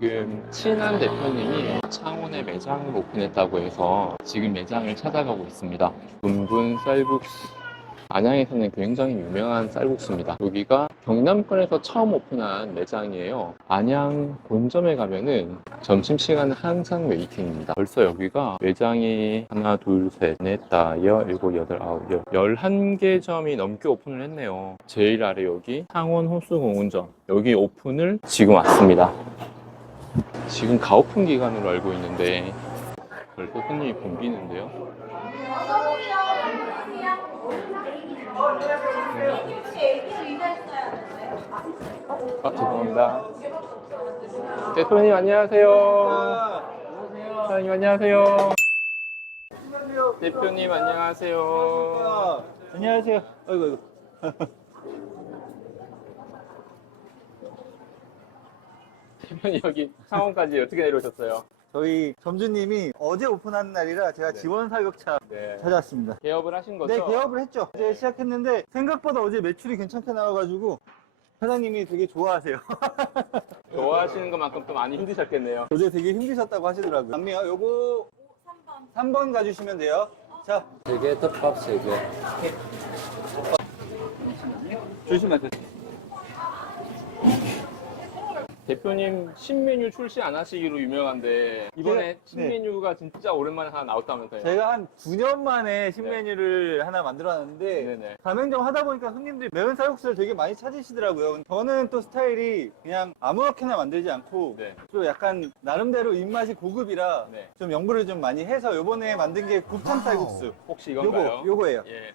지금 친한 대표님이 창원에 매장을 오픈했다고 해서 지금 매장을 찾아가고 있습니다. 분분 쌀국수. 안양에서는 굉장히 유명한 쌀국수입니다. 여기가 경남권에서 처음 오픈한 매장이에요. 안양 본점에 가면은 점심시간은 항상 웨이팅입니다. 벌써 여기가 매장이 하나, 둘, 셋, 넷, 다, 일곱, 여덟, 아홉, 11개점이 넘게 오픈을 했네요. 제일 아래 여기 창원 호수공원점. 여기 오픈을 지금 왔습니다. 지금 가오픈 기간으로 알고 있는데 벌써 손님이 붐비는데요. 죄송합니다. 대표님 안녕하세요. 사장님 안녕하세요. 대표님 안녕하세요. 안녕하세요. 아이고. 대표님 여기 창원까지 어떻게 내려오셨어요? 저희 점주님이 어제 오픈한 날이라 제가 네. 지원 사격차 네. 찾아왔습니다. 개업을 하신 거죠? 네, 개업을 했죠. 어제 시작했는데 생각보다 어제 매출이 괜찮게 나와가지고 사장님이 되게 좋아하세요. 좋아하시는 것만큼 또 많이 힘드셨겠네요. 어제 되게 힘드셨다고 하시더라고요. 남미요, 요거 3번 가주시면 돼요. 자, 3개, 덮밥 3개. 조심하세요. 대표님 신메뉴 출시 안 하시기로 유명한데 이번에 네. 신메뉴가 진짜 오랜만에 하나 나왔다면서요? 제가 한 9년 만에 신메뉴를 하나 만들어놨는데 네네. 가맹점 하다 보니까 손님들이 매운 쌀국수를 되게 많이 찾으시더라고요. 저는 또 스타일이 그냥 아무렇게나 만들지 않고 네. 또 약간 나름대로 입맛이 고급이라 네. 좀 연구를 좀 많이 해서 요번에 만든 게 곱창 쌀국수. 혹시 이건가요? 요거예요. 예.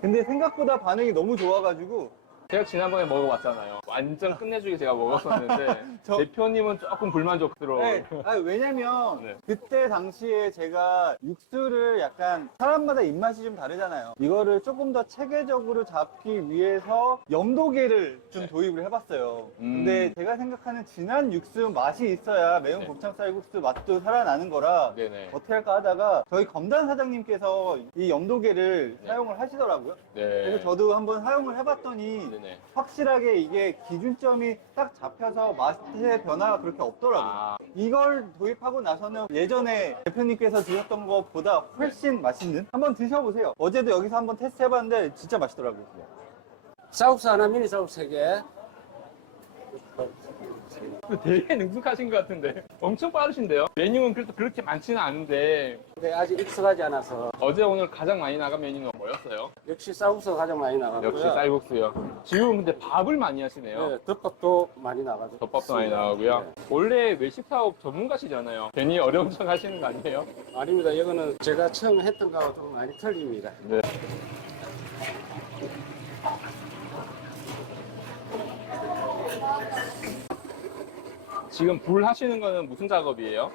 근데 생각보다 반응이 너무 좋아가지고 제가 지난번에 먹어봤잖아요. 완전 끝내주게 제가 먹었었는데 대표님은 조금 불만족스러워. 네, 왜냐면 네. 그때 당시에 제가 육수를 약간 사람마다 입맛이 좀 다르잖아요. 이거를 조금 더 체계적으로 잡기 위해서 염도계를 좀 네. 도입을 해봤어요. 근데 제가 생각하는 진한 육수 맛이 있어야 매운 네. 곱창 쌀국수 맛도 살아나는 거라 네네. 어떻게 할까 하다가 저희 검단 사장님께서 이 염도계를 네. 사용을 하시더라고요. 네. 그래서 저도 한번 사용을 해봤더니 네네. 확실하게 이게 기준점이 딱 잡혀서 맛의 변화가 그렇게 없더라고요. 아, 이걸 도입하고 나서는 예전에 대표님께서 드셨던 것보다 훨씬 맛있는? 한번 드셔보세요. 어제도 여기서 한번 테스트 해봤는데 진짜 맛있더라고요. 쌀국수 하나, 미니 쌀국수 3개. 되게 능숙하신 것 같은데 엄청 빠르신데요? 메뉴는 그래도 그렇게 많지는 않은데 근데 아직 익숙하지 않아서 어제 오늘 가장 많이 나간 메뉴는 뭐였어요? 역시 쌀국수가 가장 많이 나가고요. 역시 쌀국수요. 지금 근데 밥을 많이 하시네요. 네, 덮밥도 많이 나가죠. 덮밥도 많이 나가고요. 네. 원래 외식 사업 전문가시잖아요. 괜히 어려운 척 하시는 거 아니에요? 아닙니다. 이거는 제가 처음 했던 거하고 좀 많이 틀립니다. 네. 지금 불 하시는 거는 무슨 작업이에요?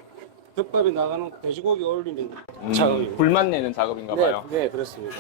덮밥이 나가는 돼지고기 올리는 작업입니다. 불만 내는 작업인가 봐요. 네, 그렇습니다.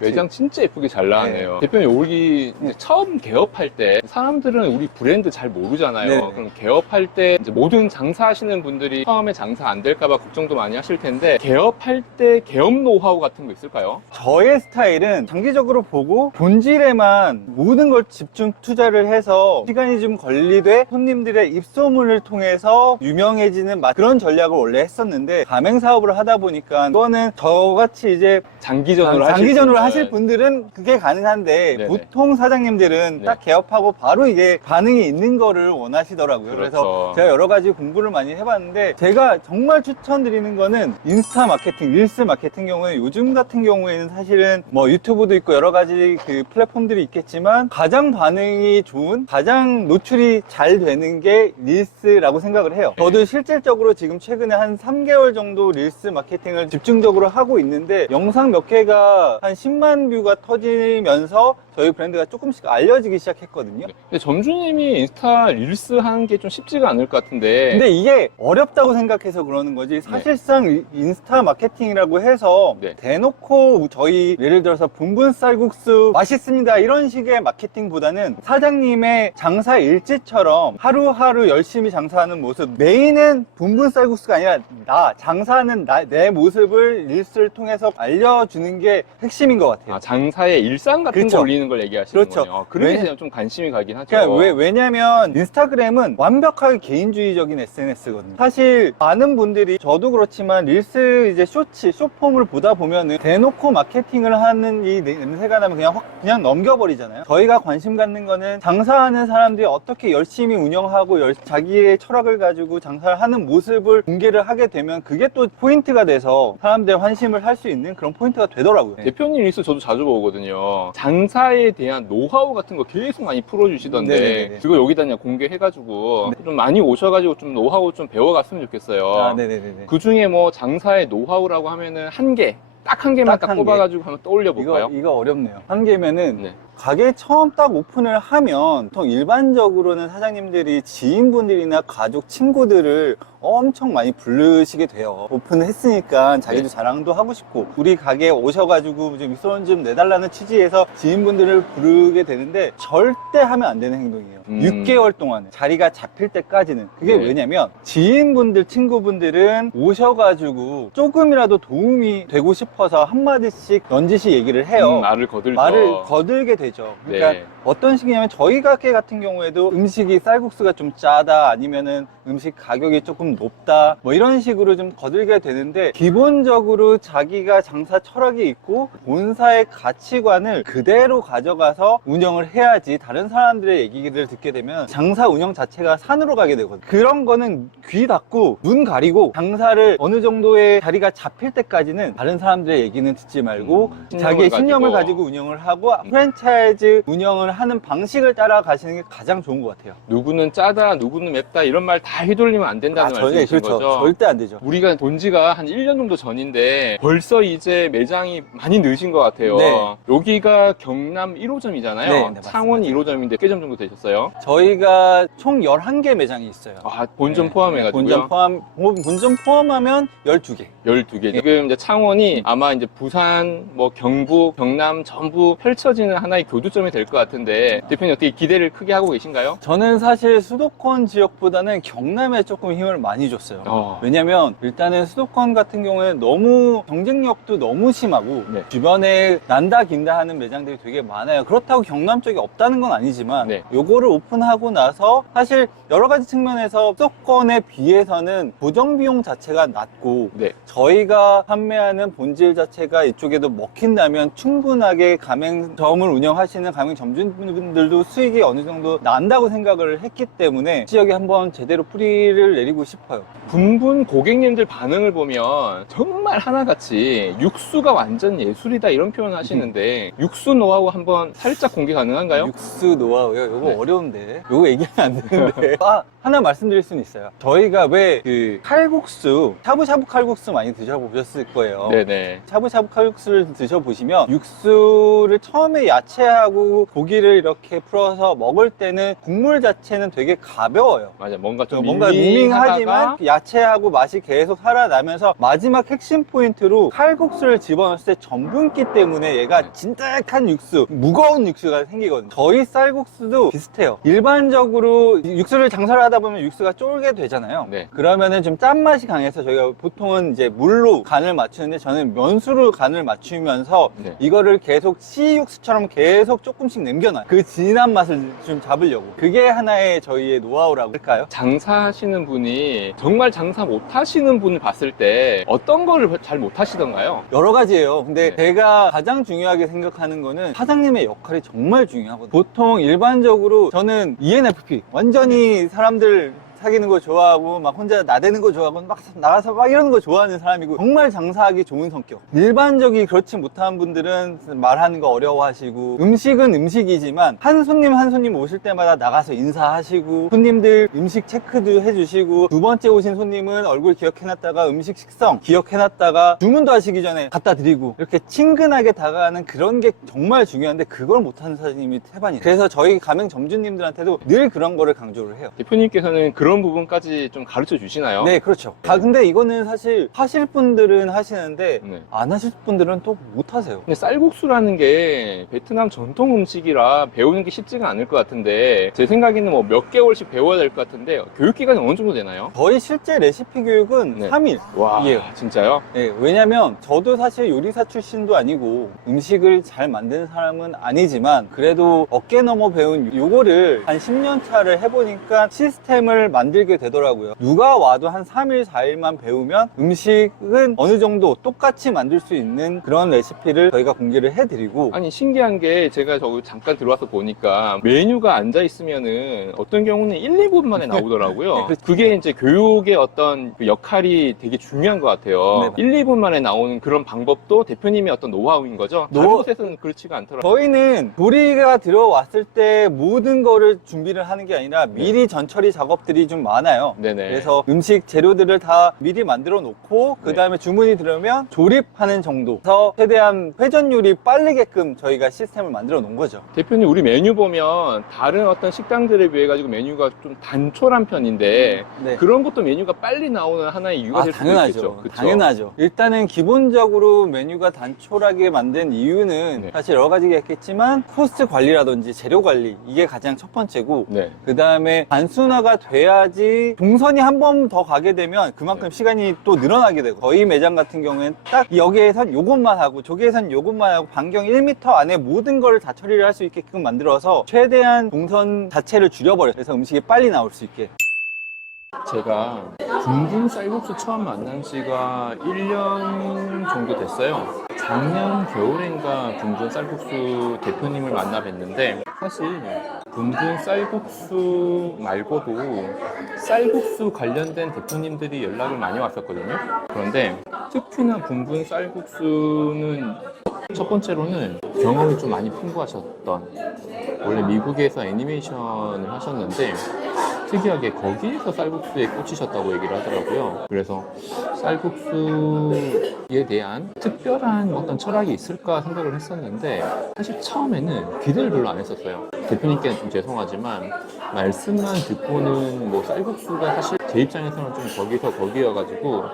매장 진짜 예쁘게 잘 나왔네요. 대표님 여기 이제 처음 개업할 때 사람들은 우리 브랜드 잘 모르잖아요. 네. 그럼 개업할 때 이제 모든 장사하시는 분들이 처음에 장사 안 될까봐 걱정도 많이 하실 텐데 개업할 때 개업 노하우 같은 거 있을까요? 저의 스타일은 장기적으로 보고 본질에만 모든 걸 집중 투자를 해서 시간이 좀 걸리되 손님들의 입소문을 통해서 유명해지는 그런 전략을 원래 했었는데 가맹 사업을 하다 보니까 그거는 저같이 이제 장기전으로 하실 분들은 그게 가능한데 네네. 보통 사장님들은 네. 딱 개업하고 바로 이게 반응이 있는 거를 원하시더라고요. 그렇죠. 그래서 제가 여러 가지 공부를 많이 해봤는데 제가 정말 추천드리는 거는 인스타 마케팅, 릴스 마케팅 경우에 요즘 같은 경우에는 사실은 뭐 유튜브도 있고 여러 가지 그 플랫폼들이 있겠지만 가장 반응이 좋은, 가장 노출이 잘 되는 게 릴스라고 생각을 해요. 저도 실질적으로 지금 최근에 한 3개월 정도 릴스 마케팅을 집중적으로 하고 있는데 영상 몇 개가 한 10만 뷰가 터지면서 저희 브랜드가 조금씩 알려지기 시작했거든요. 근데 점주님이 인스타 릴스 하는 게 좀 쉽지가 않을 것 같은데. 근데 이게 어렵다고 생각해서 그러는 거지 사실상 인스타 마케팅이라고 해서 네. 대놓고 저희 예를 들어서 분분 쌀국수 맛있습니다 이런 식의 마케팅보다는 사장님의 장사 일지처럼 하루하루 열심히 장사하는 모습, 메인은 분분 쌀국수가 아니라 장사하는 내 모습을 릴스를 통해서 알려주는 게 핵심인 것 같아요. 아, 장사의 일상 같은 그렇죠. 거 올리는 걸 얘기하시는 그렇죠. 거네요. 그런 게 좀 관심이 가긴 하죠. 그러니까 왜냐면 인스타그램은 완벽하게 개인주의적인 SNS거든요. 사실 많은 분들이 저도 그렇지만 릴스 이제 숏폼을 보다 보면은 대놓고 마케팅을 하는 이 냄새가 나면 그냥 넘겨버리잖아요. 저희가 관심 갖는 거는 장사하는 사람들이 어떻게 열심히 운영하고 자기의 철학을 가지고 장사를 하는 모습을 공개를 하게 되면 그게 또 포인트가 돼서 사람들의 환심을 살 수 있는 그런 포인트가 되더라고요. 대표님 릴스 저도 자주 보거든요. 장사에 대한 노하우 같은 거 계속 많이 풀어주시던데 네네네. 그거 여기다 그냥 공개해가지고 좀 많이 오셔가지고 좀 노하우 좀 배워갔으면 좋겠어요. 아, 네네네. 그 중에 뭐 장사의 노하우라고 하면은 딱 한 개만 딱 딱 한 개. 뽑아가지고 한번 떠올려 볼까요? 이거 어렵네요. 한 개면은 네. 가게 처음 딱 오픈을 하면 보통 일반적으로는 사장님들이 지인분들이나 가족, 친구들을 엄청 많이 부르시게 돼요. 오픈을 했으니까 자기도 네. 자랑도 하고 싶고 우리 가게에 오셔가지고 좀 입소문 좀 내달라는 취지에서 지인분들을 부르게 되는데 절대 하면 안 되는 행동이에요. 6개월 동안 자리가 잡힐 때까지는. 그게 네. 왜냐면 지인분들, 친구분들은 오셔가지고 조금이라도 도움이 되고 싶어서 한마디씩 넌지시 얘기를 해요. 말을 거들죠. 말을 거들게 되죠. 그러니까 네. 어떤 식이냐면 저희 가게 같은 경우에도 음식이 쌀국수가 좀 짜다 아니면은 음식 가격이 조금 높다 뭐 이런 식으로 좀 거들게 되는데 기본적으로 자기가 장사 철학이 있고 본사의 가치관을 그대로 가져가서 운영을 해야지 다른 사람들의 얘기를 듣게 되면 장사 운영 자체가 산으로 가게 되거든요. 그런 거는 귀 닫고 눈 가리고 장사를 어느 정도의 자리가 잡힐 때까지는 다른 사람들의 얘기는 듣지 말고 자기의 신념을 가지고 운영을 하고 프랜차이즈 운영을 하는 방식을 따라가시는 게 가장 좋은 것 같아요. 누구는 짜다, 누구는 맵다 이런 말 다 휘둘리면 안 된다는 말씀이신 그렇죠. 거죠? 절대 안 되죠. 우리가 본 지가 한 1년 정도 전인데 벌써 이제 매장이 많이 느신 것 같아요. 네. 여기가 경남 1호점이잖아요. 네, 네, 창원 맞습니다. 1호점인데 몇 개 점 정도 되셨어요? 저희가 총 11개 매장이 있어요. 아, 본점 네, 포함해가지고요? 본점 포함하면 12개. 12개. 지금 이제 창원이 아마 이제 부산, 뭐 경북, 경남 전부 펼쳐지는 하나의 교두점이 될 것 같은데 대표님 어떻게 기대를 크게 하고 계신가요? 저는 사실 수도권 지역보다는 경남에 조금 힘을 많이 줬어요. 왜냐면 일단은 수도권 같은 경우에 너무 경쟁력도 너무 심하고 네. 주변에 난다 긴다 하는 매장들이 되게 많아요. 그렇다고 경남 쪽이 없다는 건 아니지만 네. 요거를 오픈하고 나서 사실 여러 가지 측면에서 수도권에 비해서는 고정 비용 자체가 낮고 네. 저희가 판매하는 본질 자체가 이쪽에도 먹힌다면 충분하게 가맹점을 운영하시는 가맹점주분들도 수익이 어느 정도 난다고 생각을 했기 때문에 지역에 한번 제대로 뿌리를 내리고 싶어요. 분분 고객님들 반응을 보면 정말 하나같이 육수가 완전 예술이다 이런 표현을 하시는데 육수 노하우 한번 살짝 공개 가능한가요? 육수 노하우요? 요거 네. 어려운데 요거 얘기하면 안 되는데 하나 말씀드릴 수는 있어요. 저희가 왜 그 칼국수 샤브샤브 칼국수 많이 드셔보셨을 거예요. 네네. 샤브샤브 칼국수를 드셔보시면 육수를 처음에 야채하고 고기를 이렇게 풀어서 먹을 때는 국물 자체는 되게 가벼워요. 맞아. 뭔가 좀 뭔가 밍밍하지만 야채하고 맛이 계속 살아나면서 마지막 핵심 포인트로 칼국수를 집어넣었을 때 전분기 때문에 얘가 진득한 육수, 무거운 육수가 생기거든요. 저희 쌀국수도 비슷해요. 일반적으로 육수를 장사를 하다 보면 육수가 쫄게 되잖아요. 네. 그러면은 좀 짠맛이 강해서 저희가 보통은 이제 물로 간을 맞추는데 저는 면수로 간을 맞추면서 네. 이거를 계속 씨육수처럼 계속 조금씩 남겨놔요. 그 진한 맛을 좀 잡으려고. 그게 하나의 저희의 노하우라고 할까요? 장사하시는 분이 정말 장사 못하시는 분을 봤을 때 어떤 거를 잘 못하시던가요? 여러 가지예요. 근데 네. 제가 가장 중요하게 생각하는 거는 사장님의 역할이 정말 중요하거든요. 보통 일반적으로 저는 ENFP 완전히 사람들 사귀는 거 좋아하고 막 혼자 나대는 거 좋아하고 막 나가서 막 이러는 거 좋아하는 사람이고 정말 장사하기 좋은 성격. 일반적이 그렇지 못한 분들은 말하는 거 어려워하시고 음식은 음식이지만 한 손님 오실 때마다 나가서 인사하시고 손님들 음식 체크도 해주시고 두 번째 오신 손님은 얼굴 기억해놨다가 음식 식성 기억해놨다가 주문도 하시기 전에 갖다 드리고 이렇게 친근하게 다가가는 그런 게 정말 중요한데 그걸 못하는 사장님이 태반이에요. 그래서 저희 가맹 점주님들한테도 늘 그런 거를 강조를 해요. 대표님께서는 그런 부분까지 좀 가르쳐 주시나요? 네, 그렇죠. 근데 이거는 사실 하실 분들은 하시는데 네. 안 하실 분들은 또 못 하세요. 근데 쌀국수라는 게 베트남 전통 음식이라 배우는 게 쉽지가 않을 것 같은데 제 생각에는 뭐 몇 개월씩 배워야 될 것 같은데 교육 기간이 어느 정도 되나요? 저희 실제 레시피 교육은 네. 3일. 와, 이에요. 진짜요? 네, 왜냐면 저도 사실 요리사 출신도 아니고 음식을 잘 만드는 사람은 아니지만 그래도 어깨 넘어 배운 요거를 한 10년 차를 해보니까 시스템을 만들게 되더라고요. 누가 와도 한 3일, 4일만 배우면 음식은 어느 정도 똑같이 만들 수 있는 그런 레시피를 저희가 공개를 해드리고 아니 신기한 게 제가 저기 잠깐 들어와서 보니까 메뉴가 앉아 있으면은 어떤 경우는 1, 2분 만에 나오더라고요. 네, 그렇죠. 그게 이제 교육의 어떤 그 역할이 되게 중요한 것 같아요. 네. 1, 2분 만에 나오는 그런 방법도 대표님의 어떤 노하우인 거죠? 다른 곳에서는 그렇지가 않더라고요. 저희는 조리가 들어왔을 때 모든 거를 준비를 하는 게 아니라 미리 전처리 작업들이 좀 많아요. 네네. 그래서 음식 재료들을 다 미리 만들어 놓고 그 다음에 주문이 들어오면 조립하는 정도. 그래서 최대한 회전 요리 빠르게끔 저희가 시스템을 만들어 놓은 거죠. 대표님 우리 메뉴 보면 다른 어떤 식당들에 비해 가지고 메뉴가 좀 단촐한 편인데 네. 그런 것도 메뉴가 빨리 나오는 하나의 이유가 될 수도 당연하죠. 있겠죠. 그쵸? 당연하죠. 일단은 기본적으로 메뉴가 단촐하게 만든 이유는 네. 사실 여러 가지가 있겠지만 코스트 관리라든지 재료 관리 이게 가장 첫 번째고 네. 그 다음에 단순화가 돼야지 동선이 한 번 더 가게 되면 그만큼 네. 시간이 또 늘어나게 되고 저희 매장 같은 경우에는 딱 여기에선 요것만 하고 저기에선 요것만 하고 반경 1m 안에 모든 걸 다 처리를 할 수 있게끔 만들어서 최대한 동선 자체를 줄여버려요. 그래서 음식이 빨리 나올 수 있게. 제가 둥근 쌀국수 처음 만난 지가 1년 정도 됐어요. 작년 겨울인가 둥근 쌀국수 대표님을 만나 뵀는데 사실 둥근 쌀국수 말고도 쌀국수 관련된 대표님들이 연락을 많이 왔었거든요. 그런데 특히나 둥근 쌀국수는 첫 번째로는 경험이 좀 많이 풍부하셨던, 원래 미국에서 애니메이션을 하셨는데 특이하게 거기에서 쌀국수에 꽂히셨다고 얘기를 하더라고요. 그래서 쌀국수에 대한 특별한 어떤 철학이 있을까 생각을 했었는데 사실 처음에는 기대를 별로 안 했었어요. 대표님께는 좀 죄송하지만 말씀만 듣고는 뭐 쌀국수가 사실 제 입장에서는 좀 거기서 거기여가지고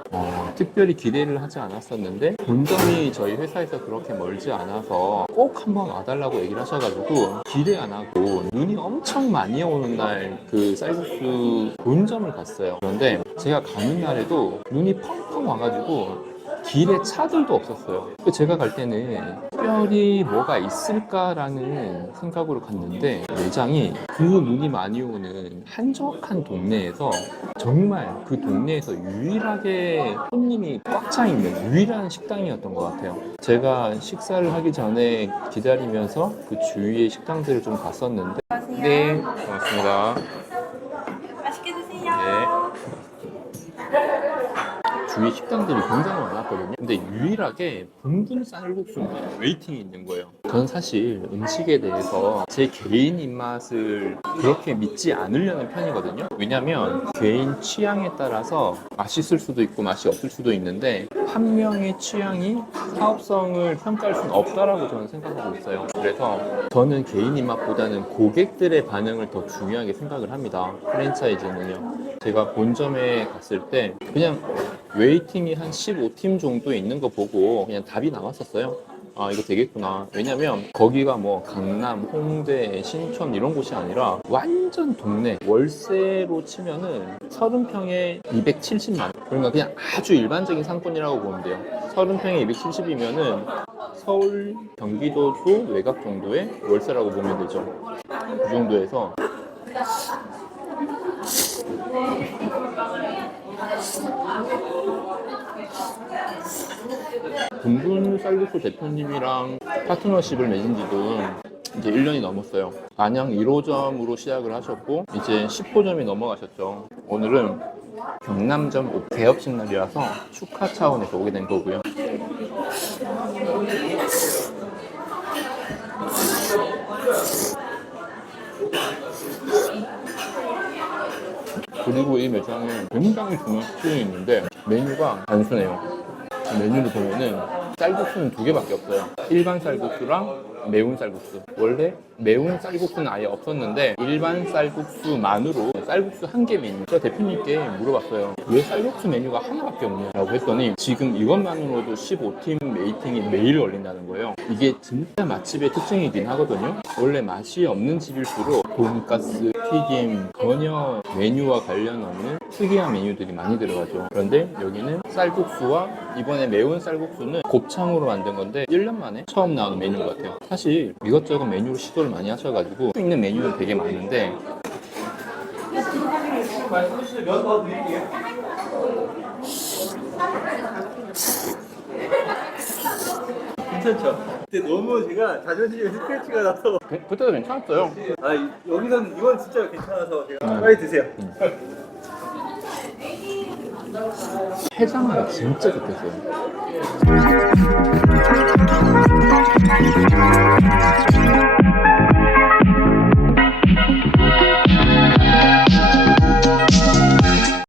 특별히 기대를 하지 않았었는데 본점이 저희 회사에서 그렇게 멀지 않아서 꼭 한번 와달라고 얘기를 하셔가지고 기대 안 하고 눈이 엄청 많이 오는 날 그 쌀국수 본점을 갔어요. 그런데 제가 가는 날에도 눈이 펑펑 와가지고 길에 차들도 없었어요. 제가 갈 때는 특별히 뭐가 있을까라는 생각으로 갔는데 매장이 그 눈이 많이 오는 한적한 동네에서 정말 그 동네에서 유일하게 손님이 꽉 차 있는 유일한 식당이었던 것 같아요. 제가 식사를 하기 전에 기다리면서 그 주위의 식당들을 좀 봤었는데 네, 고맙습니다. 맛있게 드세요. 네. 주위 식당들이 굉장히 많았거든요. 근데 유일하게 붕분 쌀국수만 웨이팅이 있는 거예요. 전 사실 음식에 대해서 제 개인 입맛을 그렇게 믿지 않으려는 편이거든요. 왜냐면 개인 취향에 따라서 맛있을 수도 있고 맛이 없을 수도 있는데 한 명의 취향이 사업성을 평가할 수는 없다라고 저는 생각하고 있어요. 그래서 저는 개인 입맛보다는 고객들의 반응을 더 중요하게 생각을 합니다. 프랜차이즈는요. 제가 본점에 갔을 때 그냥 웨이팅이 한 15팀 정도 있는 거 보고 그냥 답이 나왔었어요. 아, 이거 되겠구나. 왜냐면 거기가 뭐 강남, 홍대, 신촌 이런 곳이 아니라 완전 동네. 월세로 치면은 30평에 270만 원. 그러니까 그냥 아주 일반적인 상권이라고 보면 돼요. 30평에 270이면은 서울, 경기도도 외곽 정도의 월세라고 보면 되죠. 그 정도에서 둥근 쌀국수 대표님이랑 파트너십을 맺은 지도 이제 1년이 넘었어요. 안양 1호점으로 시작을 하셨고 이제 10호점이 넘어가셨죠. 오늘은 경남점 개업식 날이라서 축하 차원에서 오게 된 거고요. 그리고 이 매장에 굉장히 중요한 특징이 있는데 메뉴가 단순해요. 메뉴를 보면은 쌀국수는 두 개밖에 없어요. 일반 쌀국수랑 매운 쌀국수. 원래 매운 쌀국수는 아예 없었는데 일반 쌀국수만으로 쌀국수 한 개 메뉴. 제가 대표님께 물어봤어요. 왜 쌀국수 메뉴가 하나밖에 없냐고 했더니 지금 이것만으로도 15팀 메이팅이 매일 열린다는 거예요. 이게 진짜 맛집의 특징이긴 하거든요. 원래 맛이 없는 집일수록 돈가스, 튀김, 전혀 메뉴와 관련 없는 특이한 메뉴들이 많이 들어가죠. 그런데 여기는 쌀국수와 이번에 매운 쌀국수는 곱창으로 만든 건데 1년 만에 처음 나오는 메뉴인 것 같아요. 사실 이것저것 메뉴로 시도를 많이 하셔가지고 할 수 있는 메뉴는 되게 많은데 면더 드릴게요. 괜찮죠? 근데 너무 제가 자존심에 스크래치가 나서 그때도 괜찮았어요. 여기서는 이건 진짜 괜찮아서 제가 빨리 드세요. 해장하기 진짜 좋겠어요.